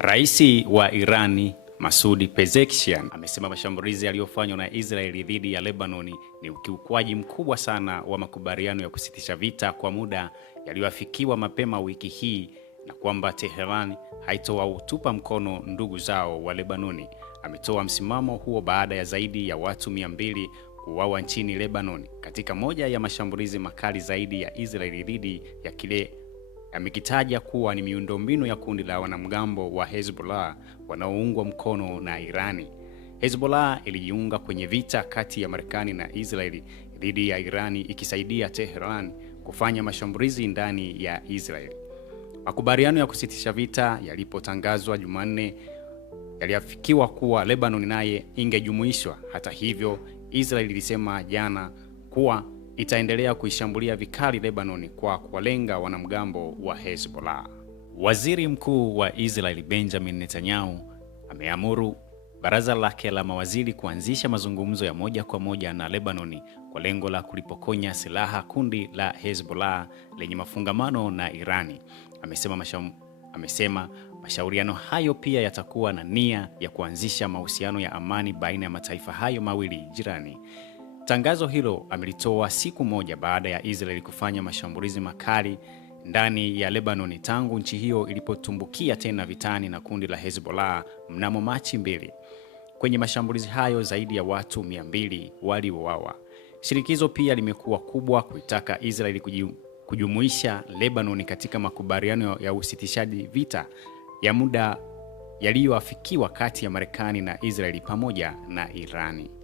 Raisi wa Irani Masoud Pezeshkian amesema mashambulizi yaliyofanywa na Israeli dhidi ya Lebanon ni ukiukwaji mkubwa sana wa makubaliano ya kusitisha vita kwa muda yaliyoafikiwa mapema wiki hii na kwamba Tehran haitowatupa mkono ndugu zao wa Lebanoni. Ametoa msimamo huo baada ya zaidi ya watu 200 kuuawa nchini Lebanon katika moja ya mashambulizi makali zaidi ya Israeli dhidi ya kile amekitaja kuwa ni miundombinu ya kundi la wanamgambo wa Hezbollah wanaoungwa mkono na Irani. Hezbollah ilijiunga kwenye vita kati ya Marekani na Israeli dhidi ya Irani, ikisaidia Tehran kufanya mashambulizi ndani ya Israeli. Makubaliano ya kusitisha vita yalipotangazwa Jumanne yaliafikiwa kuwa Lebanon naye ingejumuishwa. Hata hivyo, Israeli ilisema jana kuwa itaendelea kuishambulia vikali Lebanon kwa kuwalenga wanamgambo wa Hezbollah. Waziri Mkuu wa Israeli Benjamin Netanyahu ameamuru baraza lake la mawaziri kuanzisha mazungumzo ya moja kwa moja na Lebanon kwa lengo la kulipokonya silaha kundi la Hezbollah lenye mafungamano na Irani. Amesema mashauriano hayo pia yatakuwa na nia ya kuanzisha mahusiano ya amani baina ya mataifa hayo mawili jirani. Tangazo hilo amelitoa siku moja baada ya Israeli kufanya mashambulizi makali ndani ya Lebanon tangu nchi hiyo ilipotumbukia tena vitani na kundi la Hezbollah mnamo Machi 2. Kwenye mashambulizi hayo zaidi ya watu 200 waliuawa. Shinikizo pia limekuwa kubwa kuitaka Israeli kujumuisha Lebanon katika makubaliano ya usitishaji vita ya muda yaliyoafikiwa kati ya Marekani na Israeli pamoja na Irani.